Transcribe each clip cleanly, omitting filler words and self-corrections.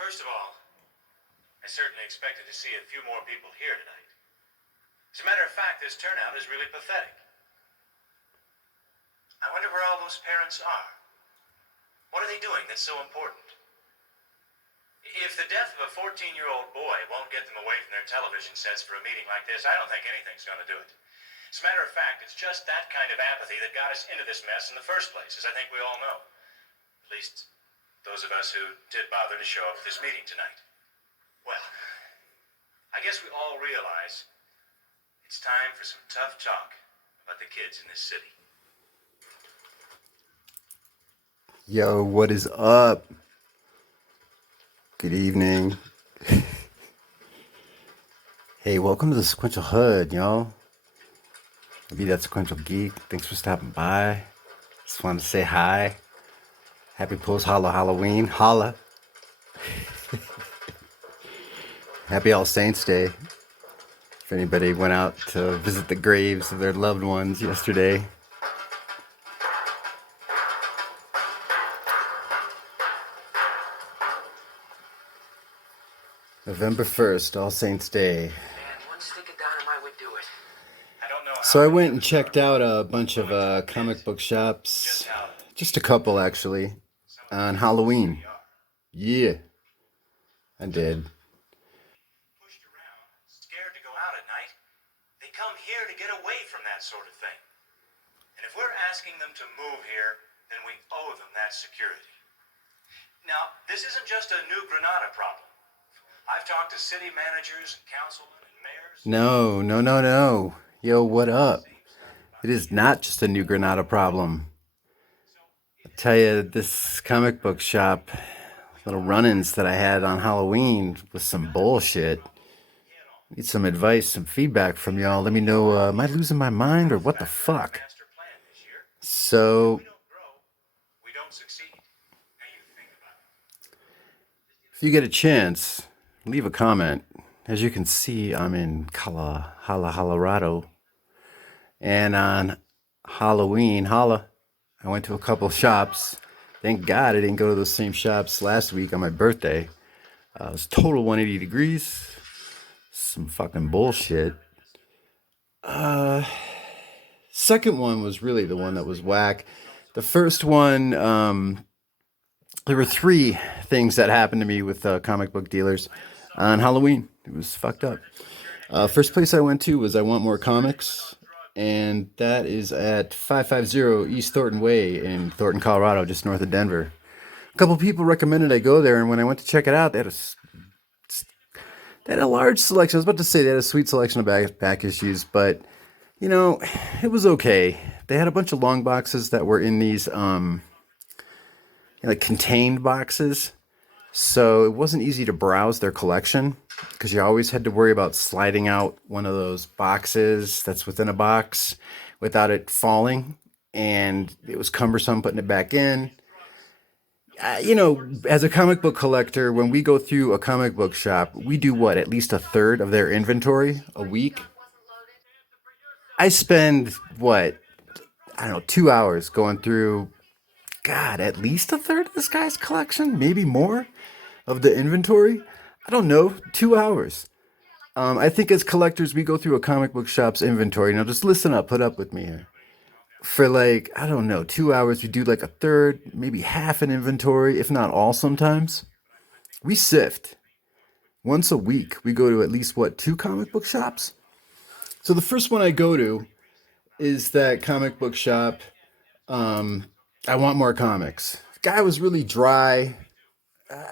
First of all, I certainly expected to see a few more people here tonight. As a matter of fact, this turnout is really pathetic. I wonder where all those parents are. What are they doing that's so important? If the death of a 14-year-old boy won't get them away from their television sets for a meeting like this, I don't think anything's going to do it. As a matter of fact, it's just that kind of apathy that got us into this mess in the first place, as I think we all know. At least those of us who did bother to show up at this meeting tonight. Well, I guess we all realize it's time for some tough talk about the kids in this city. Yo, what is up? Good evening. Hey, welcome to the Sequential Hood, y'all. Maybe that Sequential Geek. Thanks for stopping by. Just wanted to say hi. Happy post-Holla Halloween. Holla. Happy All Saints Day. If anybody went out to visit the graves of their loved ones yesterday. November 1st, All Saints Day. Man, one stick of dynamite would do it. So I went and checked out a bunch of comic book shops. Just a couple, actually. On Halloween. Yeah. I did. Pushed around, scared to go out at night. They come here to get away from that sort of thing. And if we're asking them to move here, then we owe them that security. Now, this isn't just a New Granada problem. I've talked to city managers and councilmen and mayors. No. Yo, what up? It is not just a New Granada problem. I tell you, this comic book shop, little run-ins that I had on Halloween was some bullshit. Need some advice, some feedback from y'all. Let me know, am I losing my mind or what the fuck? So, if you get a chance, leave a comment. As you can see, I'm in Colorado. And on Halloween, I went to a couple shops. Thank God I didn't go to those same shops last week on my birthday. It was total 180 degrees. Some fucking bullshit. Second one was really the one that was whack. The first one, there were three things that happened to me with comic book dealers on Halloween. It was fucked up. First place I went to was I Want More Comics, and that is at 550 East Thornton Way in Thornton, Colorado, just north of Denver. A couple people recommended I go there, and when I went to check it out, they had a large selection. I was about to say they had a sweet selection of back issues, but, you know, it was okay. They had a bunch of long boxes that were in these, like contained boxes. So it wasn't easy to browse their collection because you always had to worry about sliding out one of those boxes that's within a box without it falling. And it was cumbersome putting it back in. You know, as a comic book collector, when we go through a comic book shop, we do what? At least a third of their inventory a week. I spend, 2 hours going through, God, at least a third of this guy's collection, maybe more of the inventory. I don't know, 2 hours. I think as collectors, we go through a comic book shop's inventory. Now, just listen up, put up with me here. For 2 hours, we do like a third, maybe half an inventory, if not all sometimes. We sift. Once a week, we go to at least, 2 comic book shops? So the first one I go to is that comic book shop, I Want More Comics. The guy was really dry.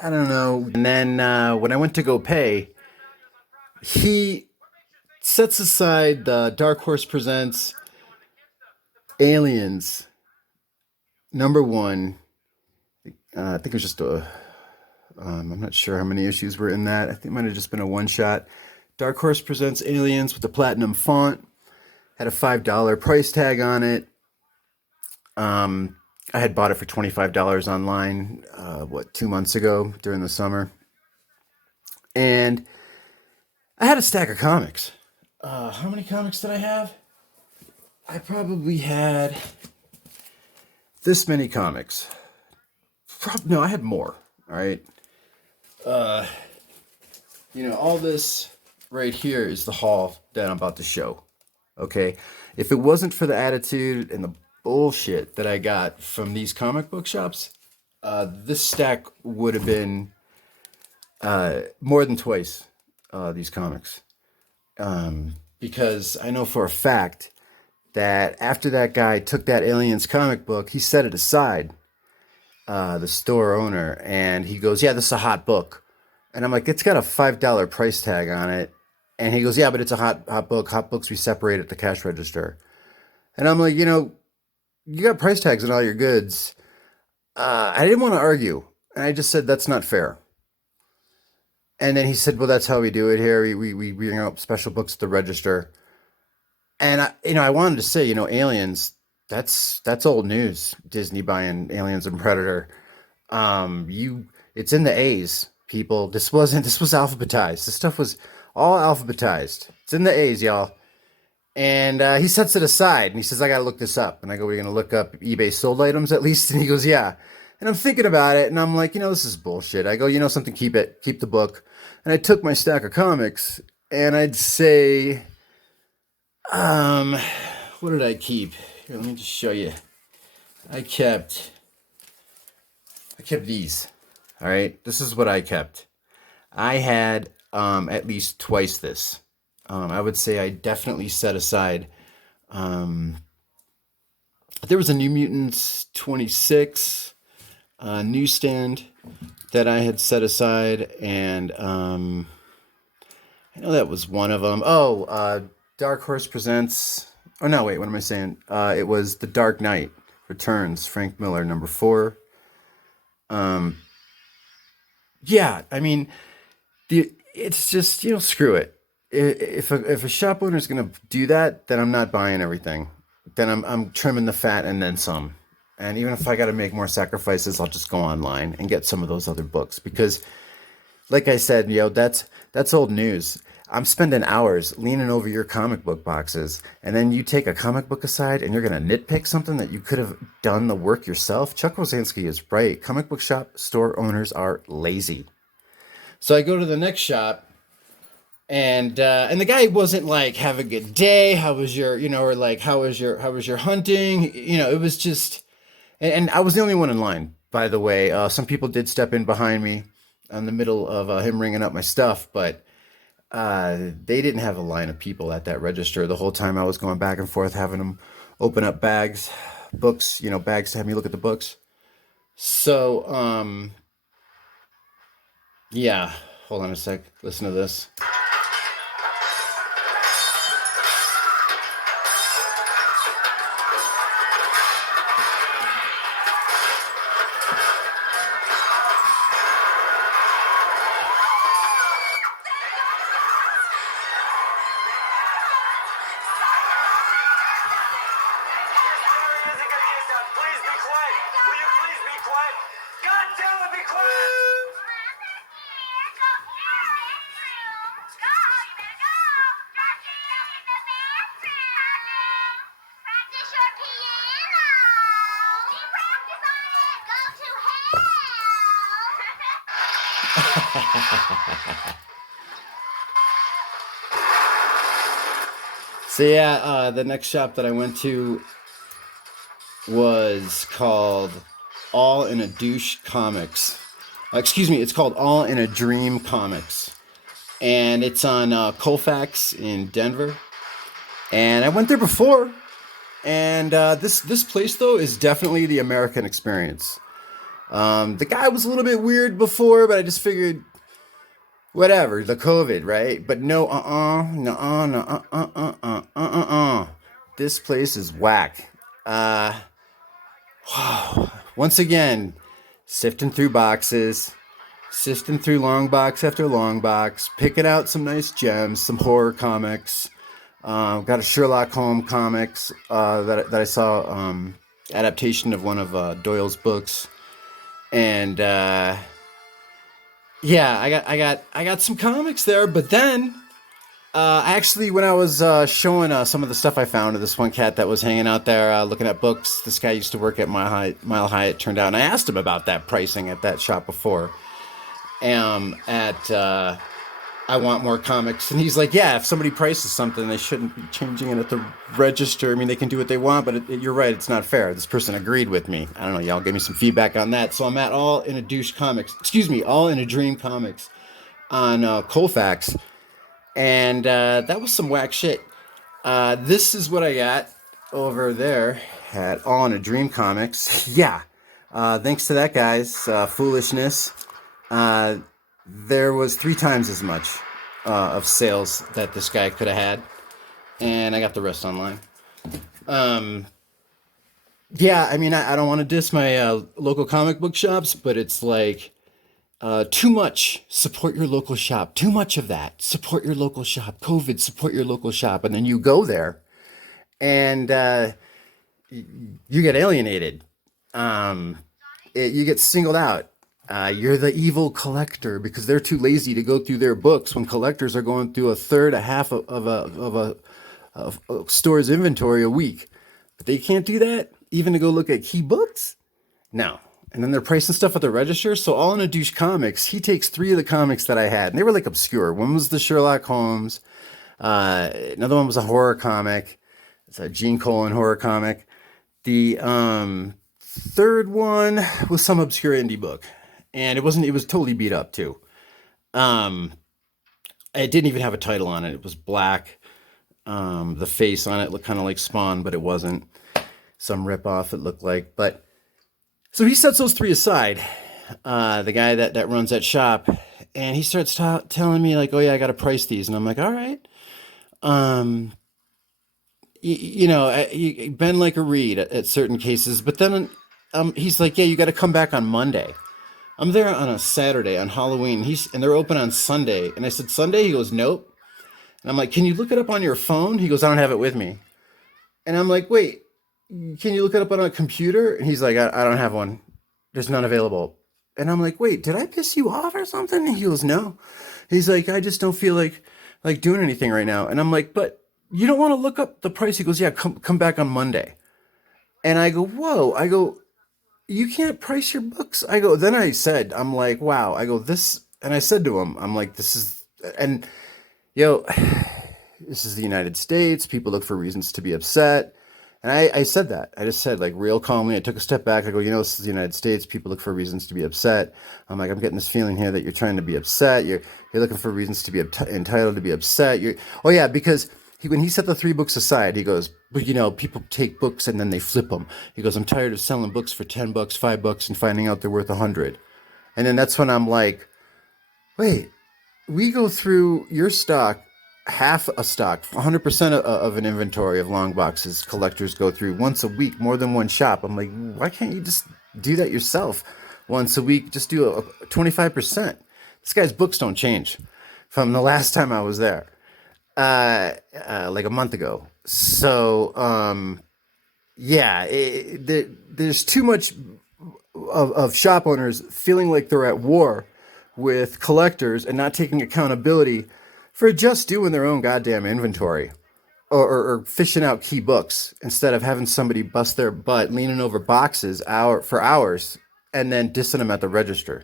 I don't know. And then when I went to go pay, he sets aside the Dark Horse Presents Aliens #1. I think it was just I'm not sure how many issues were in that. I think it might have just been a one-shot. Dark Horse Presents Aliens with the platinum font. Had a $5 price tag on it. I had bought it for $25 online, 2 months ago during the summer. And I had a stack of comics. How many comics did I have? I probably had this many comics. No, I had more, all right? all this right here is the haul that I'm about to show. Okay, if it wasn't for the attitude and the bullshit that I got from these comic book shops, this stack would have been more than twice these comics. Because I know for a fact that after that guy took that Aliens comic book, he set it aside, the store owner, and he goes, "Yeah, this is a hot book." And I'm like, "It's got a $5 price tag on it." And he goes, "Yeah, but it's a hot book. Hot books we separate at the cash register." And I'm like, you got price tags on all your goods. I didn't want to argue. And I just said, "That's not fair." And then he said, "Well, that's how we do it here. We bring out special books at the register." And I wanted to say, Aliens, that's old news. Disney buying Aliens and Predator. It's in the A's, people. This was alphabetized. This stuff was all alphabetized. It's in the A's, y'all. And he sets it aside and he says, "I got to look this up." And I go, "We're going to look up eBay sold items at least?" And he goes, "Yeah." And I'm thinking about it and I'm like, this is bullshit. I go, something, keep the book. And I took my stack of comics and I'd say, what did I keep? Here, let me just show you. I kept these. All right. This is what I kept. I had at least twice this. I would say I definitely set aside. There was a New Mutants 26 newsstand that I had set aside, and I know that was one of them. Dark Horse Presents. Oh no, wait, what am I saying? It was The Dark Knight Returns, Frank Miller, #4. Yeah, I mean, it's just, screw it. If a shop owner is gonna do that, then I'm not buying everything. Then I'm trimming the fat and then some. And even if I got to make more sacrifices, I'll just go online and get some of those other books because, like I said, that's old news. I'm spending hours leaning over your comic book boxes, and then you take a comic book aside and you're gonna nitpick something that you could have done the work yourself. Chuck Rosansky is right. Comic book shop store owners are lazy. So I go to the next shop. And the guy wasn't like, "Have a good day. How was your, or like, how was your hunting?" It was just, and I was the only one in line, by the way. Some people did step in behind me in the middle of him ringing up my stuff, but they didn't have a line of people at that register the whole time I was going back and forth, having them open up bags, books, bags to have me look at the books. So, yeah, hold on a sec. Listen to this. So yeah, the next shop that I went to was called All in a Douche Comics. It's called All in a Dream Comics. And it's on Colfax in Denver. And I went there before. And this place, though, is definitely the American experience. The guy was a little bit weird before, but I just figured, whatever, the COVID, right? But no, this place is whack. Once again, sifting through boxes, sifting through long box after long box, picking out some nice gems, some horror comics. Got a Sherlock Holmes comics that I saw, adaptation of one of Doyle's books, and yeah, I got some comics there. But then, actually, when I was showing some of the stuff I found to this one cat that was hanging out there looking at books, this guy used to work at Mile High, it turned out, and I asked him about that pricing at that shop before. at I Want More Comics. And he's like, yeah, if somebody prices something, they shouldn't be changing it at the register. I mean, they can do what they want, but you're right, it's not fair. This person agreed with me. I don't know, y'all give me some feedback on that. So I'm at All in a Douche Comics, All in a Dream Comics on Colfax. And that was some whack shit. This is what I got over there at All in a Dream Comics. Yeah. Thanks to that guy's foolishness. There was 3 times as much of sales that this guy could have had, and I got the rest online. Yeah, I mean, I don't want to diss my local comic book shops, but it's like too much. Support your local shop. Too much of that. Support your local shop. COVID, support your local shop. And then you go there, and you get alienated. You get singled out. You're the evil collector because they're too lazy to go through their books when collectors are going through a third, a half of a store's inventory a week. But they can't do that even to go look at key books? No. And then they're pricing stuff at the register. So All in a Douche Comics, he takes 3 of the comics that I had, and they were like obscure. One was the Sherlock Holmes. Another one was a horror comic. It's a Gene Colan horror comic. The third one was some obscure indie book. And it was totally beat up too. It didn't even have a title on it. It was black. The face on it looked kind of like Spawn, but it wasn't. Some ripoff it looked like. But so he sets those 3 aside. The guy that runs that shop, and he starts telling me like, "Oh yeah, I got to price these," and I'm like, "All right." You bend like a reed at certain cases, but then he's like, "Yeah, you got to come back on Monday." I'm there on a Saturday on Halloween. And they're open on Sunday. And I said, "Sunday?" He goes, "Nope." And I'm like, "Can you look it up on your phone?" He goes, "I don't have it with me." And I'm like, "Wait, can you look it up on a computer?" And he's like, I don't have one. There's none available." And I'm like, "Wait, did I piss you off or something?" And he goes, "No." He's like, "I just don't feel like doing anything right now." And I'm like, "But you don't want to look up the price?" He goes, "Yeah, come back on Monday." And I go, "Whoa." I go, "You can't price your books." I go, then I said, I'm like, "Wow." I go, "This," and I said to him, I'm like, "This is," and yo, this is the United States. People look for reasons to be upset. And I said that. I just said, like, real calmly. I took a step back. I go, "This is the United States. People look for reasons to be upset." I'm like, "I'm getting this feeling here that you're trying to be upset. You're looking for reasons to be entitled to be upset." Oh yeah, because when he set the 3 books aside, he goes, "But people take books and then they flip them." He goes, "I'm tired of selling books for $10, $5, and finding out they're worth $100." And then that's when I'm like, "Wait, we go through your stock." Half a stock, 100% of an inventory of long boxes collectors go through once a week, more than one shop. I'm like, why can't you just do that yourself once a week? Just do a 25%. This guy's books don't change from the last time I was there, like a month ago. So, yeah, there's too much of shop owners feeling like they're at war with collectors and not taking accountability for just doing their own goddamn inventory or fishing out key books instead of having somebody bust their butt leaning over boxes for hours and then dissing them at the register.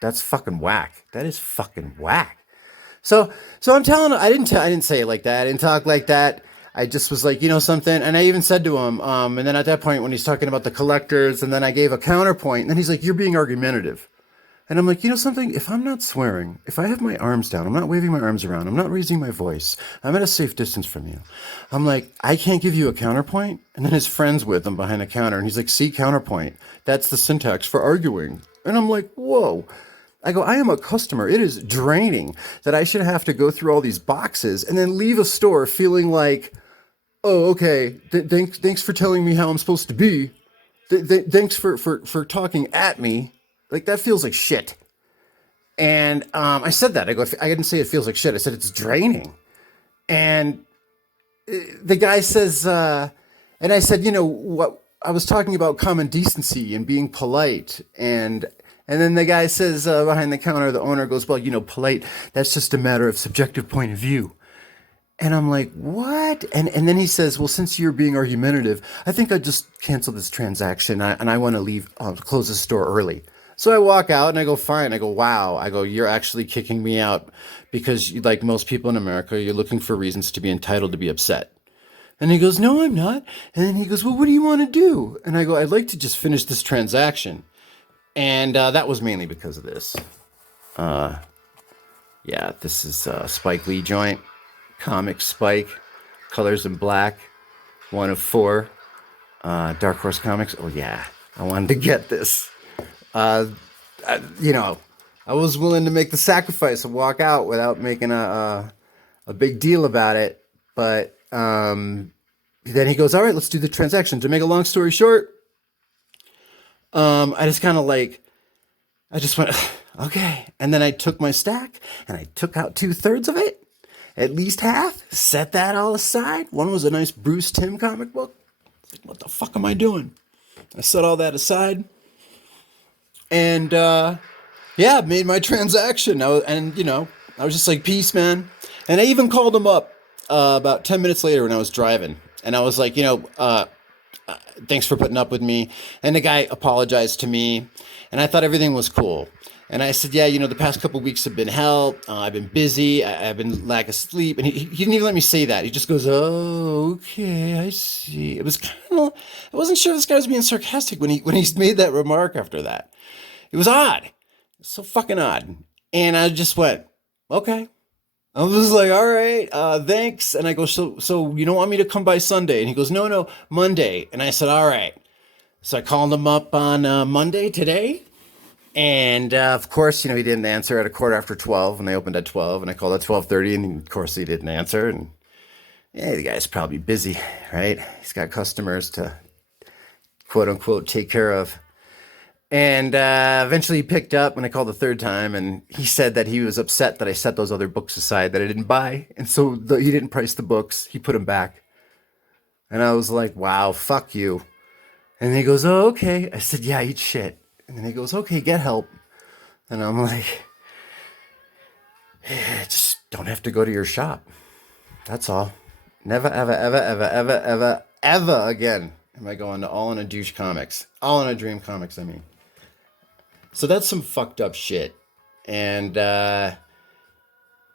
That's fucking whack. That is fucking whack. So I'm telling him, I didn't say it like that. I didn't talk like that. I just was like, something. And I even said to him, and then at that point when he's talking about the collectors, and then I gave a counterpoint, and then he's like, "You're being argumentative." And I'm like, something? If I'm not swearing, if I have my arms down, I'm not waving my arms around, I'm not raising my voice, I'm at a safe distance from you. I'm like, I can't give you a counterpoint? And then his friend's with him behind a counter, and he's like, "See, counterpoint. That's the syntax for arguing." And I'm like, whoa. I go, I am a customer. It is draining that I should have to go through all these boxes and then leave a store feeling like, oh, okay, thanks for telling me how I'm supposed to be. Thanks for talking at me. Like, that feels like shit. And I said that. I go, I didn't say it feels like shit. I said it's draining. And the guy says, and I said, what I was talking about common decency and being polite. And then the guy says behind the counter, the owner goes, "Well, polite, that's just a matter of subjective point of view." And I'm like, what? And then he says, "Well, since you're being argumentative, I think I'd just cancel this transaction and I want to leave, close the store early." So I walk out and I go, fine. I go, wow. I go, you're actually kicking me out because, like most people in America, you're looking for reasons to be entitled to be upset. And he goes, no, I'm not. And then he goes, well, what do you want to do? And I go, I'd like to just finish this transaction. And that was mainly because of this. Yeah, this is Spike Lee joint, comic Spike, colors in black, one of four. Dark Horse Comics. Oh yeah, I wanted to get this. You know, I was willing to make the sacrifice and walk out without making a big deal about it. But then he goes, all right, let's do the transaction. To make a long story short, I just kind of like, I just went, okay. And then I took my stack and I took out 2/3 of it, at least half, set that all aside. One was a nice Bruce Timm comic book. Like, what the fuck am I doing? I set all that aside. And yeah, made my transaction. I was just like, peace, man. And I even called him up about 10 minutes later when I was driving. And I was like, thanks for putting up with me. And the guy apologized to me. And I thought everything was cool. And I said, yeah, the past couple of weeks have been hell. I've been busy. I've been lack of sleep. And he didn't even let me say that. He just goes, oh, okay, I see. It was kind of, I wasn't sure this guy was being sarcastic when he made that remark after that. It was odd. It was so fucking odd. And I just went, okay. I was like, all right, thanks. And I go, so you don't want me to come by Sunday? And he goes, no, Monday. And I said, all right. So I called him up on Monday today. And of course, he didn't answer at 12:15, and they opened at 12. And I called at 12:30, and of course he didn't answer. And yeah, the guy's probably busy, right? He's got customers to quote unquote take care of. And eventually he picked up when I called the third time, and he said that he was upset that I set those other books aside that I didn't buy. And so he didn't price the books. He put them back. And I was like, wow, fuck you. And he goes, oh, okay. I said, yeah, eat shit. And then he goes, okay, get help. And I'm like, just don't have to go to your shop. That's all. Never, ever, ever, ever, ever, ever, ever again am I going to All in a Douche Comics. All in a Dream Comics, I mean. So that's some fucked up shit. And yeah,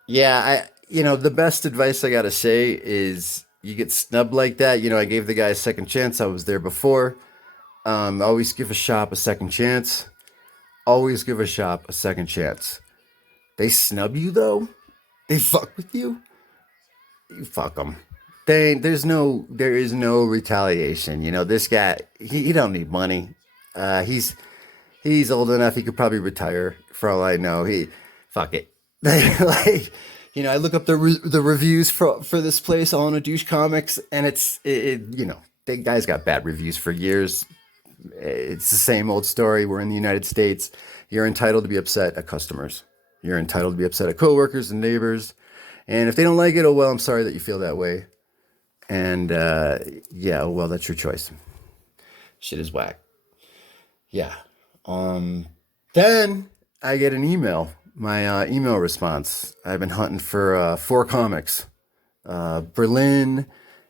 the best advice I got to say is you get snubbed like that. I gave the guy a second chance. I was there before. Always give a shop a second chance. Always give a shop a second chance. They snub you though. They fuck with you. You fuck them. There is no retaliation. This guy, he don't need money. He's old enough. He could probably retire for all I know. Fuck it. I look up the reviews for this place, All in a Douche Comics, and the guy's got bad reviews for years. It's the same old story. We're in the United States. You're entitled to be upset at customers. You're entitled to be upset at coworkers and neighbors. And if they don't like it, oh well, I'm sorry that you feel that way. And yeah, oh well, that's your choice. Shit is whack. Yeah. Then I get an email. My email response. I've been hunting for 4 comics. Berlin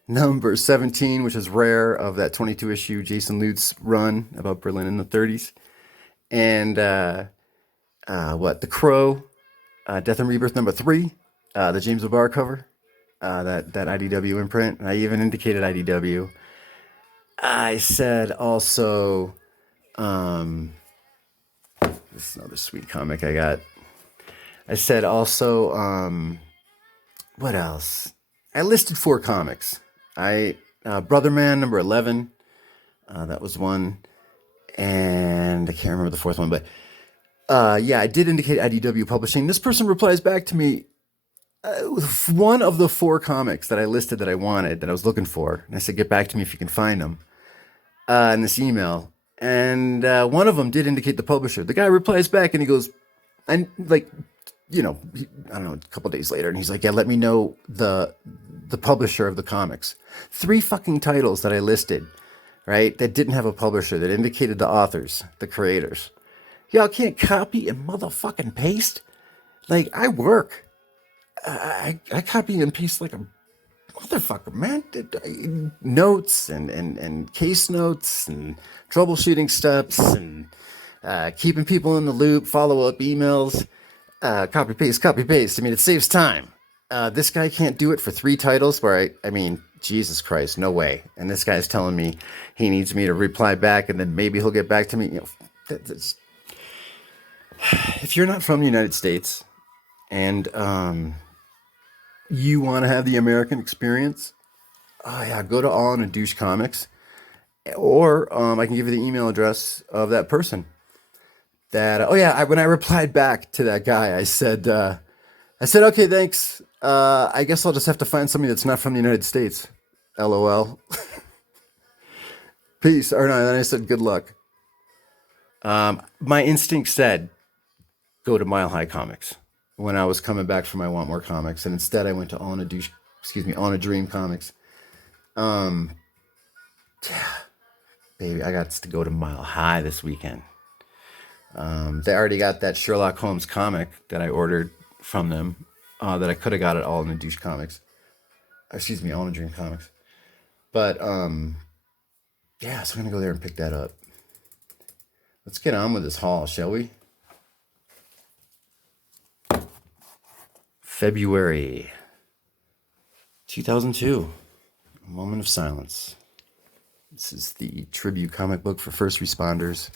number 17, which is rare, of that 22 issue Jason Lutz run about Berlin in the 30s. And The Crow, Death and Rebirth number 3, the James LeBar cover, that IDW imprint. And I even indicated IDW. I said also, this is another sweet comic I got. I said also, what else? I listed 4 comics. Brother Man number 11, that was one, and I can't remember the 4th one, but yeah, I did indicate IDW Publishing. This person replies back to me, one of the 4 comics that I listed that I wanted, that I was looking for, and I said, get back to me if you can find them, in this email, and one of them did indicate the publisher. The guy replies back and he goes, and like, I don't know, a couple days later, and he's like, yeah, let me know the publisher of the comics. 3 fucking titles that I listed, right, that didn't have a publisher, that indicated the authors, the creators. Y'all can't copy and motherfucking paste? Like, I work. I copy and paste like a motherfucker, man. Notes and case notes and troubleshooting steps and keeping people in the loop, follow up emails, copy paste, copy paste. I mean, it saves time. This guy can't do it for 3 titles where I mean, Jesus Christ, no way. And this guy's telling me he needs me to reply back and then maybe he'll get back to me. You know, if you're not from the United States and you want to have the American experience, oh yeah, go to All in a Douche Comics, or I can give you the email address of that person. That when I replied back to that guy, I said, okay, thanks. I guess I'll just have to find somebody that's not from the United States. LOL. Peace. Or no, then I said, good luck. My instinct said, go to Mile High Comics when I was coming back from I Want More Comics, and instead I went to On a Dream Comics. Baby, I got to go to Mile High this weekend. They already got that Sherlock Holmes comic that I ordered from them that I could have got at All in a Douche Comics. All in a Dream Comics. But yeah, so I'm gonna go there and pick that up. Let's get on with this haul, shall we? February 2002. A Moment of Silence. This is the tribute comic book for first responders.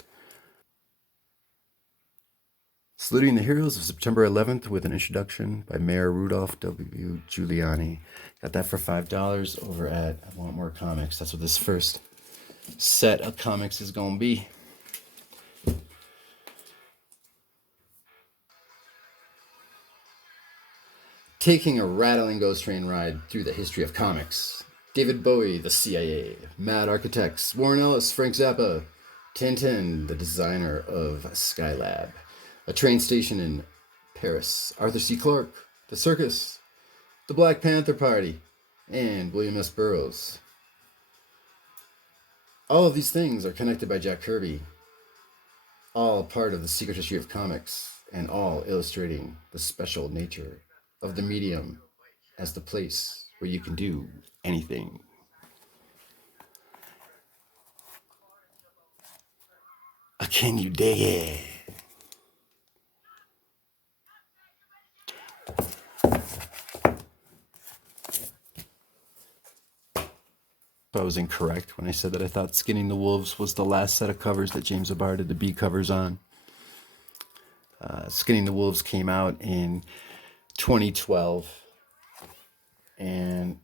Saluting the heroes of September 11th with an introduction by Mayor Rudolph W. Giuliani. Got that for $5 over at I Want More Comics. That's what this first set of comics is going to be. Taking a rattling ghost train ride through the history of comics. David Bowie, the CIA, Mad Architects, Warren Ellis, Frank Zappa, Tintin, the designer of Skylab, a train station in Paris, Arthur C. Clarke, the circus, the Black Panther Party, and William S. Burroughs. All of these things are connected by Jack Kirby, all part of the secret history of comics, and all illustrating the special nature of the medium as the place where you can do anything. Can you dig it? I was incorrect when I said that I thought Skinning the Wolves was the last set of covers that James O'Barr did the B covers on. Skinning the Wolves came out in 2012, and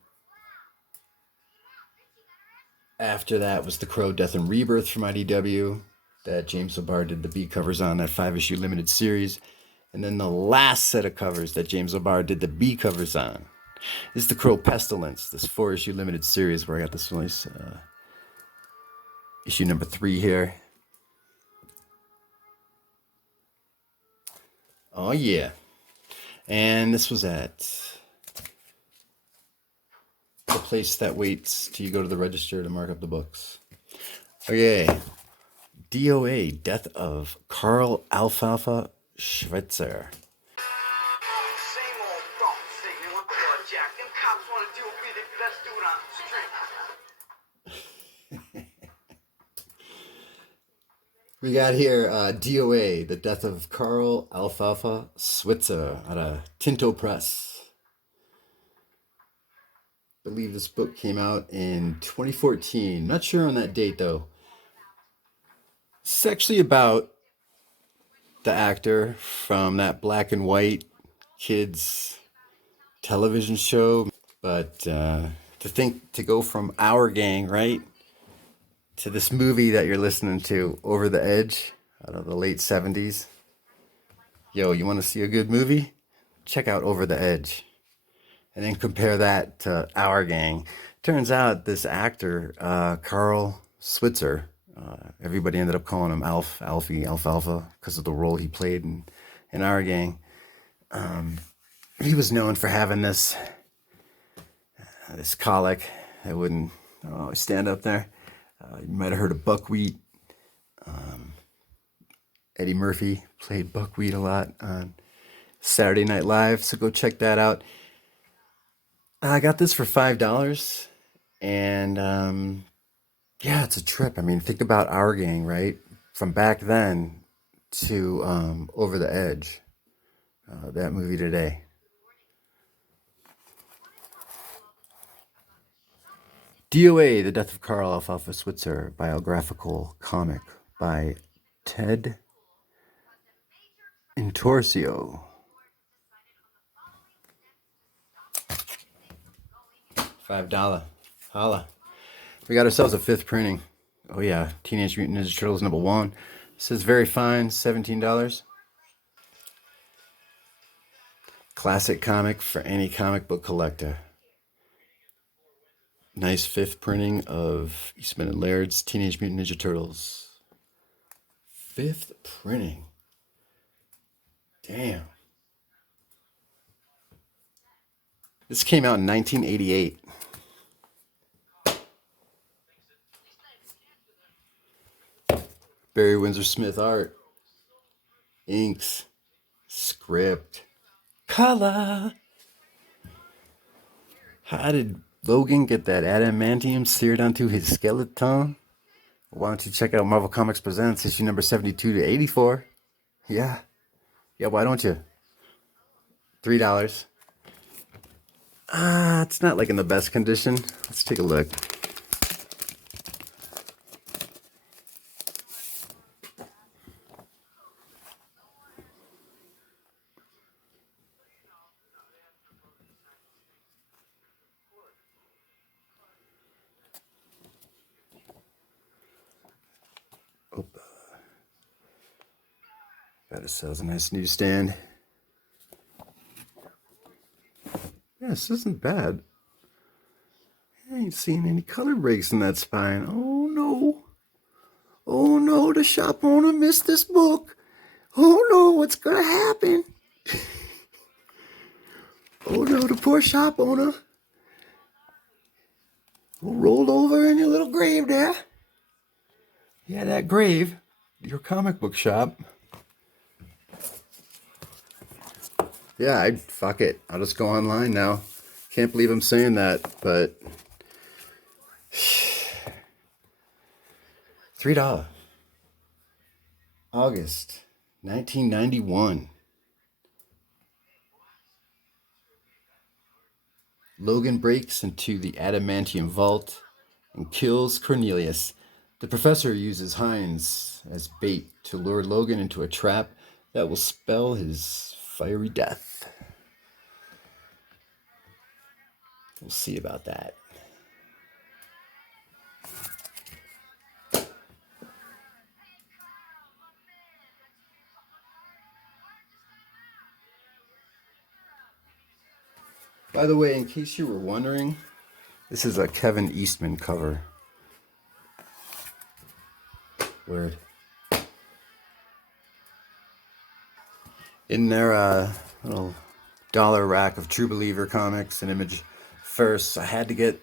after that was The Crow, Death and Rebirth from IDW that James O'Barr did the B covers on, that 5-issue limited series. And then the last set of covers that James O'Barr did the B covers on is The Crow Pestilence, this 4-issue limited series where I got this nice issue number 3 here. Oh yeah. And this was at the place that waits till you go to the register to mark up the books. Okay. DOA, Death of Karl Alfalfa Schweitzer. Same old dumb thing. What the Jack? Them cops want to do be the best dude on the street. We got here DOA, The Death of Karl Alfalfa Schweitzer out of Tinto Press. I believe this book came out in 2014. Not sure on that date though. It's actually about the actor from that black and white kids television show. But to go from Our Gang, right, to this movie that you're listening to, Over the Edge, out of the late 70s. Yo, you want to see a good movie? Check out Over the Edge. And then compare that to Our Gang. Turns out this actor, Karl Schweitzer, everybody ended up calling him Alfie, Alfalfa, because of the role he played in Our Gang. He was known for having this colic that wouldn't always stand up there. You might have heard of buckwheat. Eddie Murphy played buckwheat a lot on Saturday Night Live, so go check that out. I got this for $5, and yeah, it's a trip. I mean, think about Our Gang, right? From back then, to Over the Edge, that movie today. DOA, The Death of Karl Alfalfa Switzer, biographical comic by Ted Intorcio. $5. Holla. We got ourselves a 5th printing. Oh yeah, Teenage Mutant Ninja Turtles #1. Says very fine, $17. Classic comic for any comic book collector. Nice 5th printing of Eastman and Laird's Teenage Mutant Ninja Turtles. 5th printing. Damn. This came out in 1988. Barry Windsor Smith art. Inks. Script. Color. How did Logan get that adamantium seared onto his skeleton? Why don't you check out Marvel Comics Presents issue number 72 to 84? Yeah. Yeah, why don't you? $3. It's not like in the best condition. Let's take a look. Got ourselves a nice newsstand. Yeah, this isn't bad. I ain't seeing any color breaks in that spine. Oh no. Oh no, the shop owner missed this book. Oh no, what's gonna happen? Oh no, the poor shop owner. Rolled over in your little grave there. Yeah, that grave. Your comic book shop. Yeah, fuck it. I'll just go online now. Can't believe I'm saying that, but $3. August 1991. Logan breaks into the adamantium vault and kills Cornelius. The professor uses Hines as bait to lure Logan into a trap that will spell his fiery death. We'll see about that. By the way, in case you were wondering, this is a Kevin Eastman cover. Word. In their little dollar rack of True Believer comics and Image First, I had to get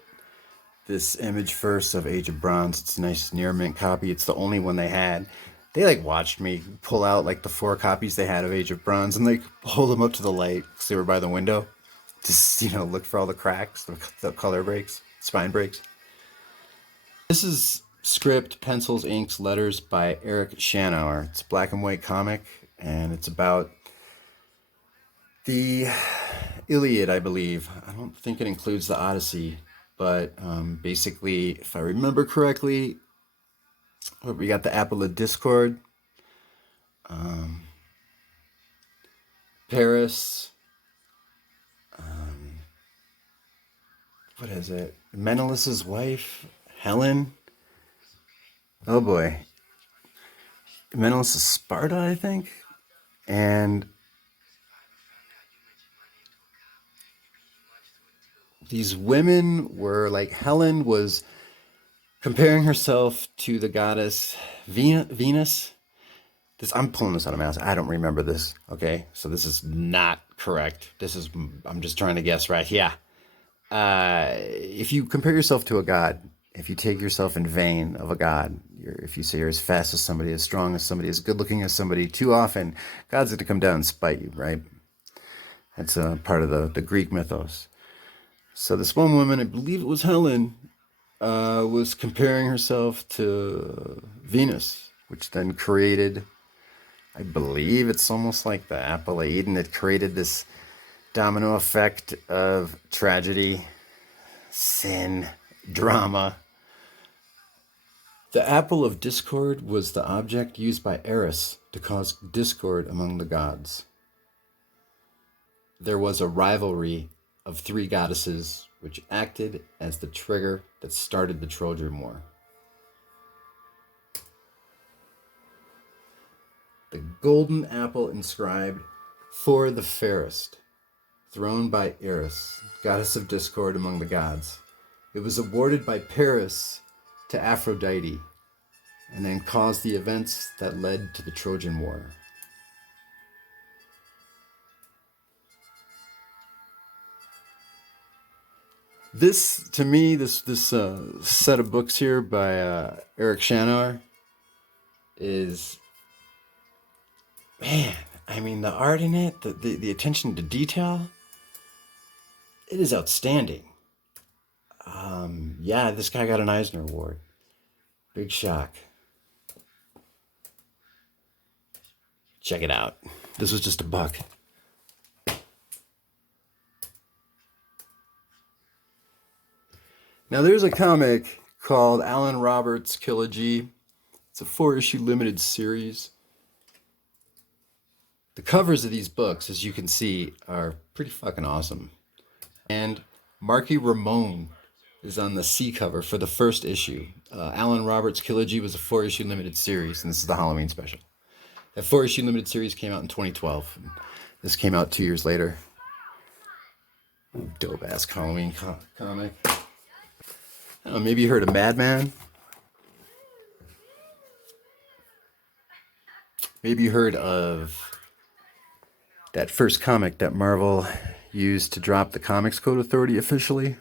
this Image First of Age of Bronze. It's a nice near mint copy. It's the only one they had. They like watched me pull out like the 4 copies they had of Age of Bronze and like hold them up to the light because they were by the window. Just, look for all the cracks, the color breaks, spine breaks. This is script, pencils, inks, letters by Eric Shanauer. It's a black and white comic, and it's about the Iliad, I believe. I don't think it includes the Odyssey, but basically, if I remember correctly, we got the Apple of Discord, Paris, what is it? Menelaus's wife, Helen. Oh boy. Menelaus of Sparta, I think. And these women were like, Helen was comparing herself to the goddess Venus. I'm pulling this out of my ass. I don't remember this. Okay. So this is not correct. I'm just trying to guess right here. If you compare yourself to a god, if you take yourself in vain of a god, if you say you're as fast as somebody, as strong as somebody, as good looking as somebody, too often, God's going to come down and spite you, right? That's a part of the Greek mythos. So this one woman, I believe it was Helen, was comparing herself to Venus, which then created I believe it's almost like the apple of Eden that created this domino effect of tragedy, sin, drama. The apple of discord was the object used by Eris to cause discord among the gods. There was a rivalry of three goddesses which acted as the trigger that started the Trojan War. The golden apple inscribed, "For the fairest," thrown by Eris, goddess of discord among the gods. It was awarded by Paris to Aphrodite, and then caused the events that led to the Trojan War. This, to me, this set of books here by Eric Shanower is, man, I mean, the art in it, the attention to detail, it is outstanding. Yeah, this guy got an Eisner Award. Big shock. Check it out. This was just $1. Now there's a comic called Alan Roberts' Trilogy. It's a 4-issue limited series. The covers of these books, as you can see, are pretty fucking awesome. And Marky Ramone is on the C cover for the first issue. Alan Roberts' Trilogy was a 4-issue limited series, and this is the Halloween special. That 4-issue limited series came out in 2012. This came out 2 years later. Dope ass Halloween comic. I don't know, maybe you heard of Madman? Maybe you heard of that first comic that Marvel used to drop the Comics Code Authority officially?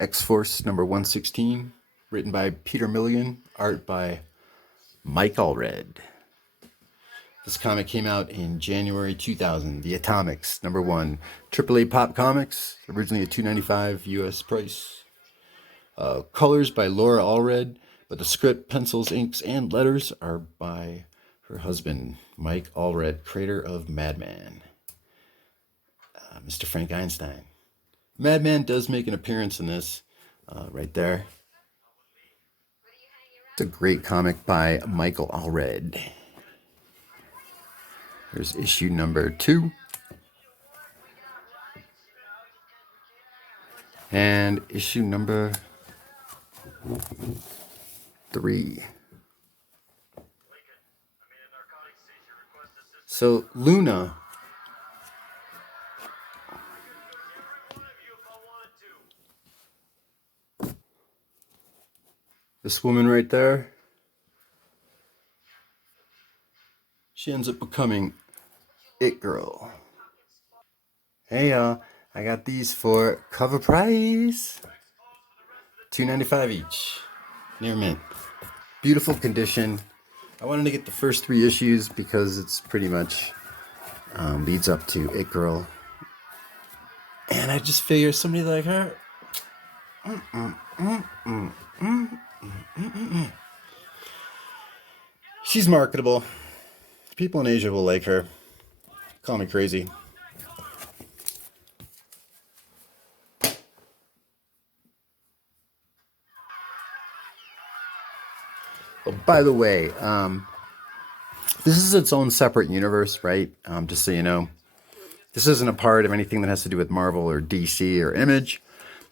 X-Force number 116, written by Peter Milligan, art by Mike Allred. This comic came out in January 2000. The Atomics, number 1. AAA Pop Comics, originally a $2.95 US price. Colors by Laura Allred, but the script, pencils, inks, and letters are by her husband, Mike Allred, creator of Madman, Mr. Frank Einstein. Madman does make an appearance in this, right there. It's a great comic by Michael Allred. There's issue number 2. And issue number 3. So Luna this woman right there, she ends up becoming It Girl. Hey y'all, I got these for cover price. $2.95 each. Near mint. Beautiful condition. I wanted to get the first 3 issues because it's pretty much leads up to It Girl. And I just figured somebody like her. She's marketable. People in Asia will like her. Call me crazy. Oh, by the way, this is its own separate universe, right? Just so you know. This isn't a part of anything that has to do with Marvel or DC or Image.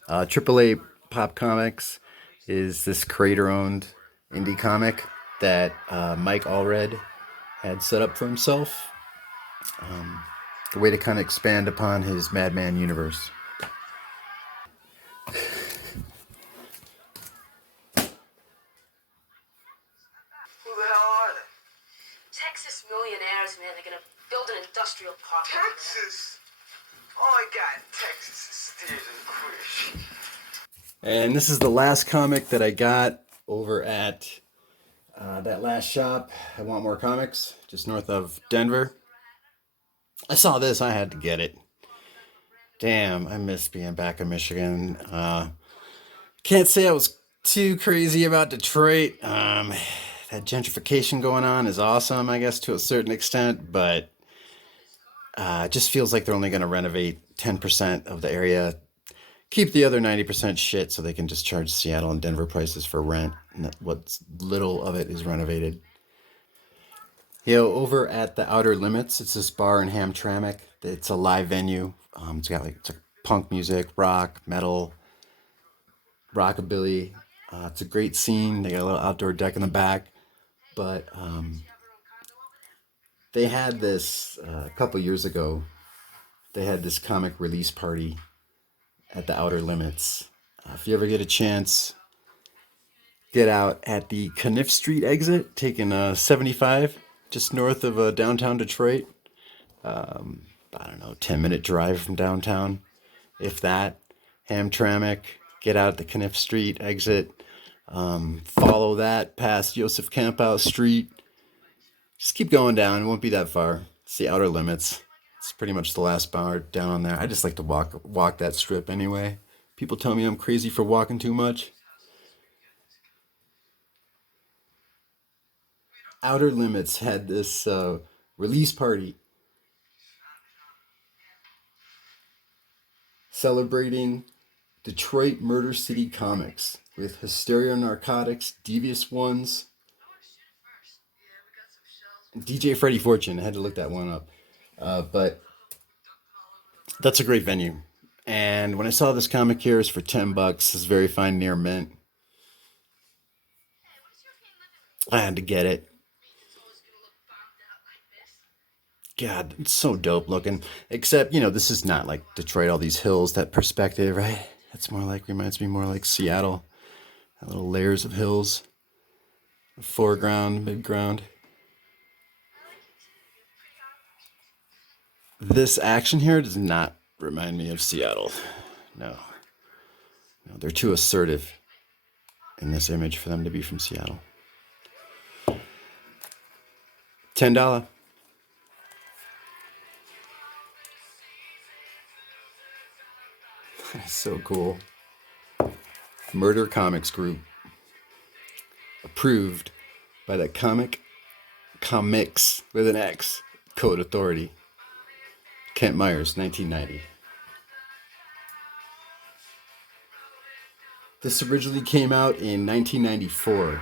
AAA Pop Comics is this creator-owned indie comic that Mike Allred had set up for himself. A way to kind of expand upon his Madman universe. Texas millionaires, man. They're gonna build an industrial park. Texas? All I got in Texas is steers and fish. And this is the last comic that I got over at that last shop. I Want More Comics, just north of Denver. I saw this, I had to get it. Damn, I miss being back in Michigan. Can't say I was too crazy about Detroit. That gentrification going on is awesome, I guess, to a certain extent, but it just feels like they're only going to renovate 10% of the area, keep the other 90% shit so they can just charge Seattle and Denver prices for rent, and that what's little of it is renovated. Over at the Outer Limits, it's this bar in Hamtramck. It's a live venue. It's got it's like punk music, rock, metal, rockabilly. It's a great scene. They got a little outdoor deck in the back. But they had this a couple years ago. They had this comic release party at the Outer Limits. If you ever get a chance, get out at the Kniff Street exit, taking 75, just north of downtown Detroit. I don't know, 10-minute drive from downtown, if that. Hamtramck, get out at the Kniff Street exit, follow that past Joseph Campout Street. Just keep going down. It won't be that far. It's the Outer Limits. It's pretty much the last bar down on there. I just like to walk that strip anyway. People tell me I'm crazy for walking too much. Outer Limits had this release party celebrating Detroit Murder City comics with Hysteria Narcotics, Devious Ones, and DJ Freddie Fortune. I had to look that one up. But that's a great venue. And when I saw this comic here, it's for $10. It's very fine near mint. I had to get it. God, it's so dope looking. Except, this is not like Detroit, all these hills, that perspective, right? That's more like, reminds me more like Seattle. That little layers of hills. Foreground, midground. This action here does not remind me of Seattle. No, they're too assertive in this image for them to be from Seattle. $10. So cool. Murder Comics Group. Approved by the Comics with an X Code Authority. Kent Myers, 1990. This originally came out in 1994.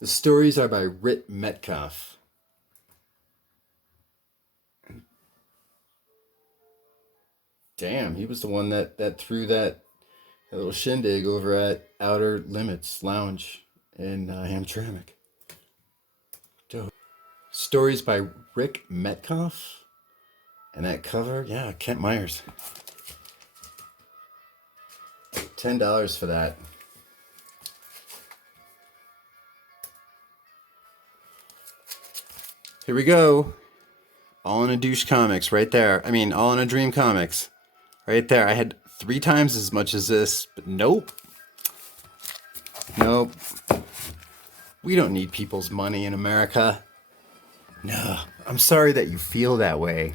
The stories are by Rit Metcalf. Damn, he was the one that threw that little shindig over at Outer Limits Lounge in Hamtramck. Dope. Stories by Rick Metcalf. And that cover, yeah, Kent Myers. $10 for that. Here we go. All in a Douche Comics right there. All in a Dream Comics. Right there. I had 3 times as much as this, but nope. Nope. We don't need people's money in America. No. I'm sorry that you feel that way.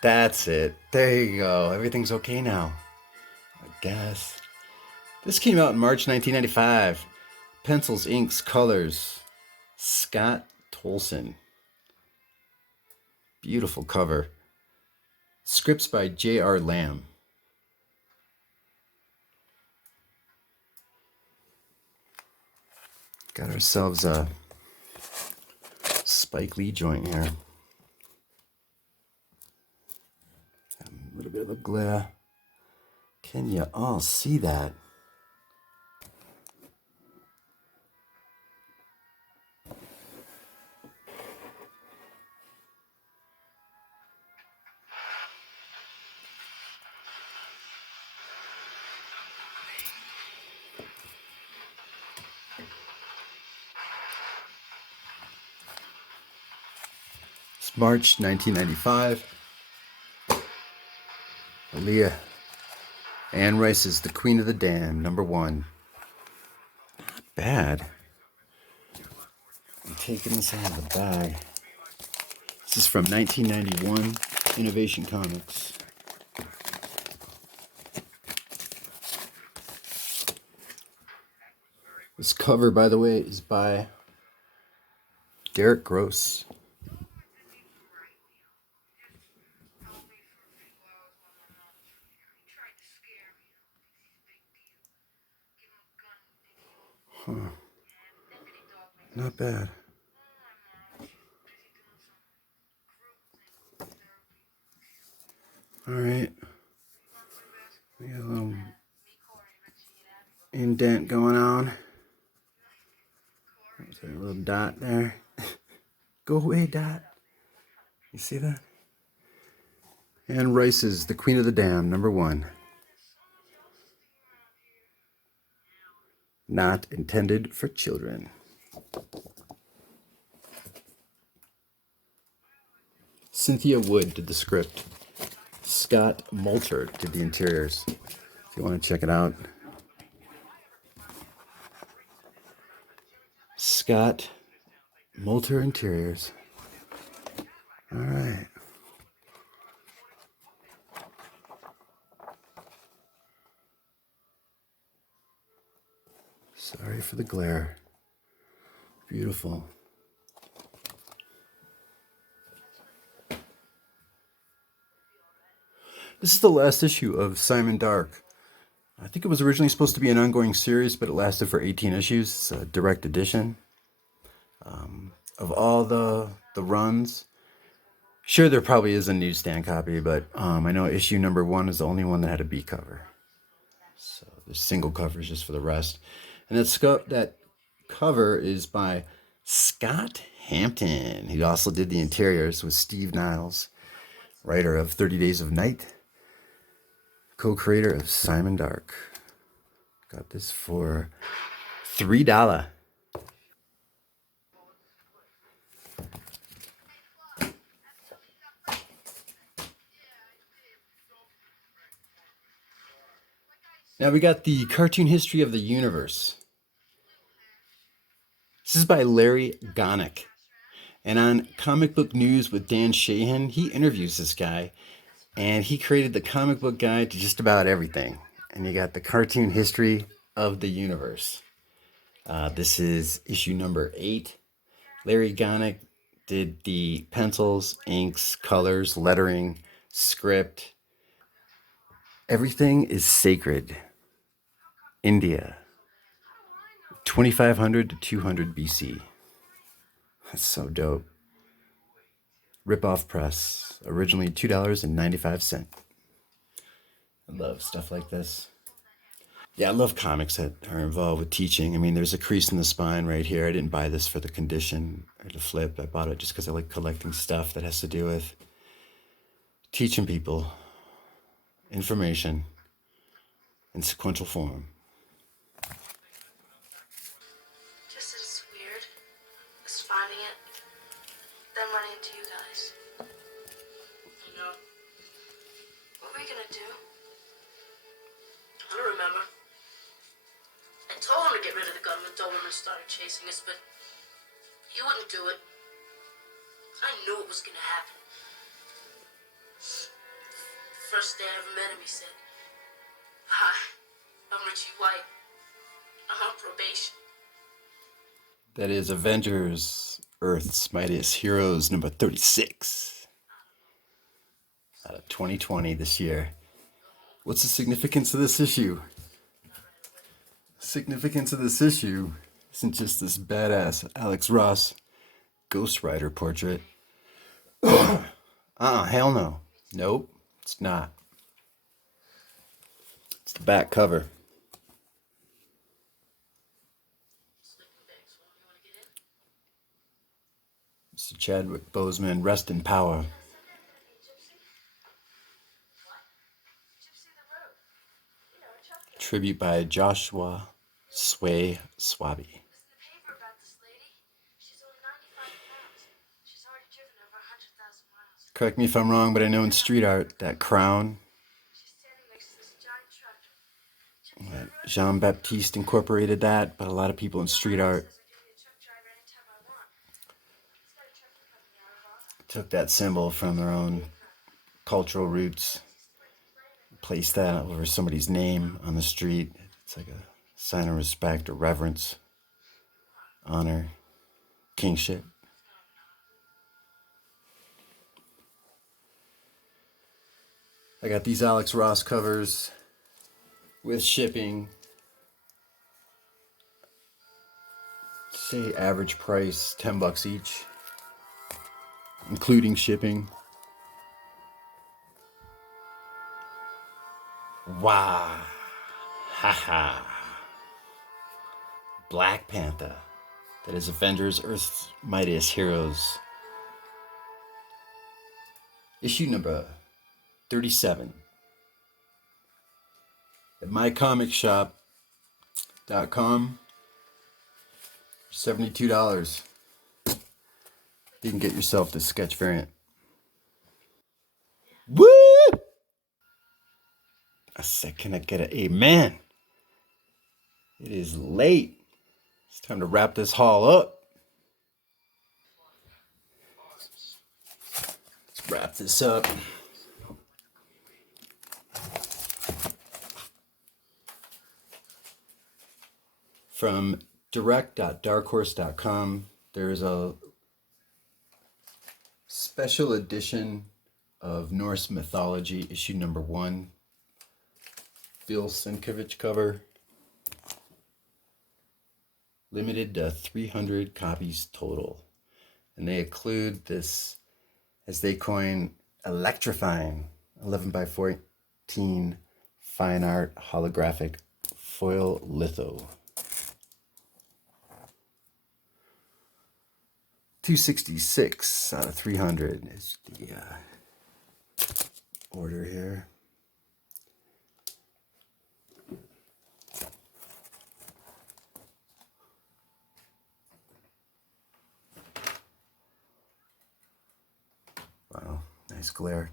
That's it. There you go. Everything's okay now, I guess. This came out in March 1995. Pencils, inks, colors. Scott Tolson. Beautiful cover. Scripts by J.R. Lamb. Got ourselves a Spike Lee joint here. A little bit of a glare. Can you all see that? It's March 1995. Aaliyah. Anne Rice is the Queen of the Damned, #1. Not bad. I'm taking this out of the bag. This is from 1991, Innovation Comics. This cover, by the way, is by Derek Gross. Huh. Not bad. All right. We got a little indent going on. There's a little dot there. Go away, dot. You see that? And Rice's The Queen of the Dam, #1. Not intended for children. Cynthia Wood did the script. Scott Moulter did the interiors. If you want to check it out. Scott Moulter Interiors. All right. Sorry for the glare. Beautiful. This is the last issue of Simon Dark. I think it was originally supposed to be an ongoing series, but it lasted for 18 issues. It's a direct edition. Of all the runs, sure, there probably is a newsstand copy, but I know issue #1 is the only one that had a B cover. So there's single covers just for the rest. And that cover is by Scott Hampton. He also did the interiors with Steve Niles, writer of 30 Days of Night, co-creator of Simon Dark. Got this for $3. Now we got the cartoon history of the universe. This is by Larry Gonick. And on Comic Book News with Dan Shahan, he interviews this guy. And he created the comic book guide to just about everything. And you got the cartoon history of the universe. This is issue #8. Larry Gonick did the pencils, inks, colors, lettering, script. Everything is sacred. India, 2500 to 200 BC. That's so dope. Rip-off press, originally $2.95. I love stuff like this. Yeah, I love comics that are involved with teaching. I mean, there's a crease in the spine right here. I didn't buy this for the condition or to flip. I bought it just because I like collecting stuff that has to do with teaching people information in sequential form. Just as weird as finding it, then running into you guys. You know, what were we gonna do? I don't remember. I told him to get rid of the gun when Doberman started chasing us, but he wouldn't do it. I knew it was gonna happen. The first day I ever met him, he said, "Hi, I'm Richie White. I'm on probation." That is Avengers, Earth's Mightiest Heroes, #36. Out of 2020 this year. What's the significance of this issue? Significance of this issue isn't just this badass Alex Ross Ghost Rider portrait. Hell no. Nope, it's not. It's the back cover. Mr. Chadwick Boseman, rest in power. Tribute by Joshua Sway Swaby. Correct me if I'm wrong, but I know in street art, that crown, Jean-Baptiste incorporated that, but a lot of people in street art took that symbol from their own cultural roots, placed that over somebody's name on the street. It's like a sign of respect or reverence honor, kingship. I got these Alex Ross covers with shipping. Say average price $10 each, including shipping. Wow. Haha. Black Panther. That is Avengers Earth's Mightiest Heroes. Issue number 37. At mycomicshop.com. $72. You can get yourself the sketch variant. Woo! I said, can I get an amen? It is late. It's time to wrap this haul up. Let's wrap this up. From direct.darkhorse.com, there's a special edition of Norse Mythology, issue number 1. Bill Sienkiewicz cover. Limited to 300 copies total. And they include this, as they coin, electrifying 11 by 14 fine art holographic foil litho. 266 out of 300 is the order here. Wow, nice glare.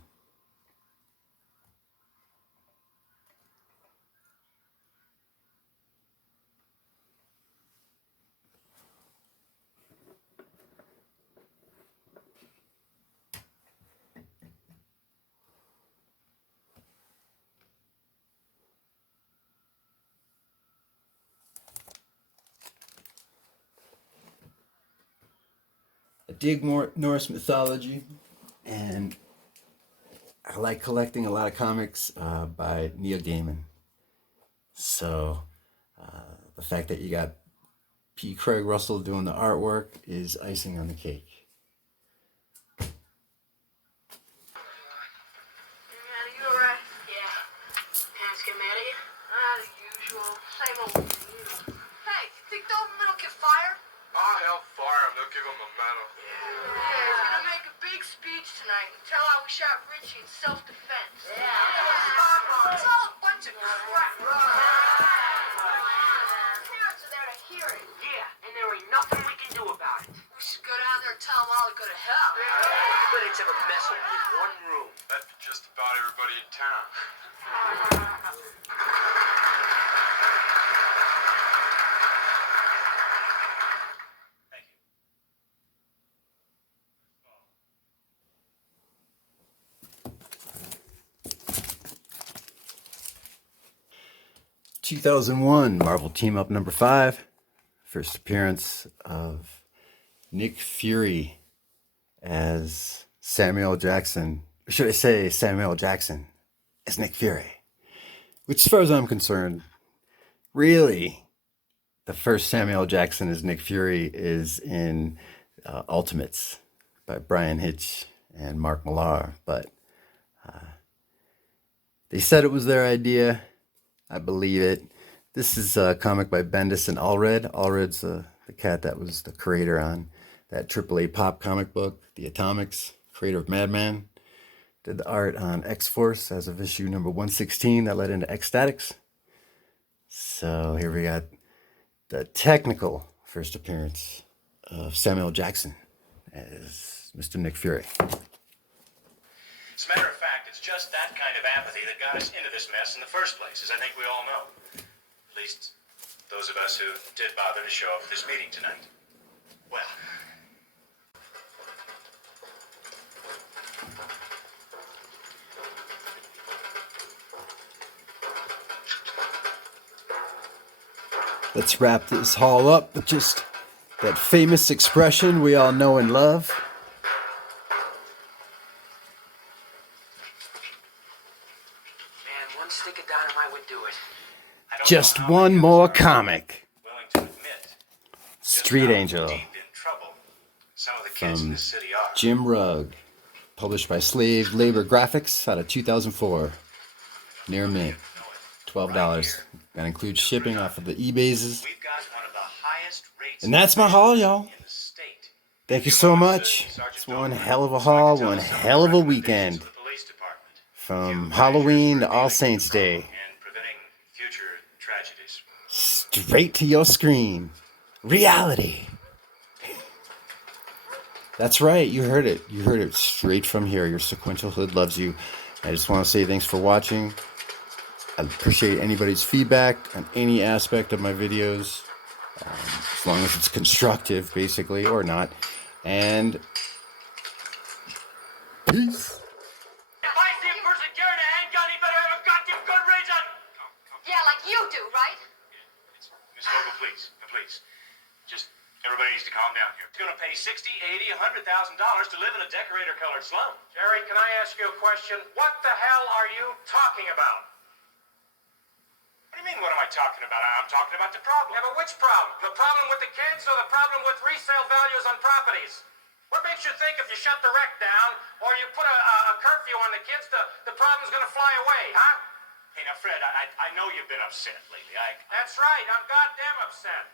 I dig more Norse mythology, and I like collecting a lot of comics by Neil Gaiman. So the fact that you got P. Craig Russell doing the artwork is icing on the cake. Yeah, you alright? Yeah. Parents get mad at you? The usual. Same old thing. Hey, think Doberman will get fired? Oh, hell, fire him. They'll give him a medal. Yeah, he's gonna make a big speech tonight and tell how we shot Richie in self-defense. Yeah. It's all a bunch of crap. Parents are there to hear it. Yeah, and there ain't nothing we can do about it. We should go down there and tell them all to go to hell. Everybody's ever mess with me in one room. That'd be just about everybody in town. Thank you. 2001 Marvel Team Up number 5. First appearance of Nick Fury as Samuel Jackson. Or should I say Samuel Jackson as Nick Fury? Which, as far as I'm concerned, really, the first Samuel Jackson as Nick Fury is in Ultimates by Brian Hitch and Mark Millar. But they said it was their idea. I believe it. This is a comic by Bendis and Allred. Allred's the cat that was the creator on that AAA pop comic book, The Atomics, creator of Madman. Did the art on X-Force as of issue number 116 that led into X-Statix. So here we got the technical first appearance of Samuel Jackson as Mr. Nick Fury. As a matter of fact, it's just that kind of apathy that got us into this mess in the first place, as I think we all know. At least those of us who did bother to show up at this meeting tonight. Well, Let's wrap this haul up with just That famous expression we all know and love. Man, one stick of dynamite would do it. I don't Just know how one many more of us are comic. willing to admit just Street how Angel deep in trouble some of the kids in from this city are. Jim Rugg. Published by Slave Labor Graphics out of 2004. Near mint. $12. That includes shipping off of the eBases. We've got one of the highest rates And that's my haul, y'all. in the state. Thank you so much. It's one hell of a haul, one hell of a weekend. To the police department From Halloween to All Saints Day. and preventing future tragedies. Straight to your screen. Reality. That's right, you heard it. You heard it straight from here. Your Sequential Hood loves you. I just want to say thanks for watching. I appreciate anybody's feedback on any aspect of my videos. As long as it's constructive, basically, or not. And peace. If I see a person carrying a handgun, he better have a goddamn good reason! Yeah, like you do, right? Miss Vogel, please, just everybody needs to calm down here. It's going to pay $60, $80, $100,000 to live in a decorator-colored slum. Jerry, can I ask you a question? What the hell are you talking about? What do you mean, what am I talking about? I'm talking about the problem. Yeah, but which problem? The problem with the kids or the problem with resale values on properties? What makes you think if you shut the wreck down or you put a curfew on the kids, the problem's gonna fly away, huh? Hey, now, Fred, I know you've been upset lately. That's right, I'm goddamn upset.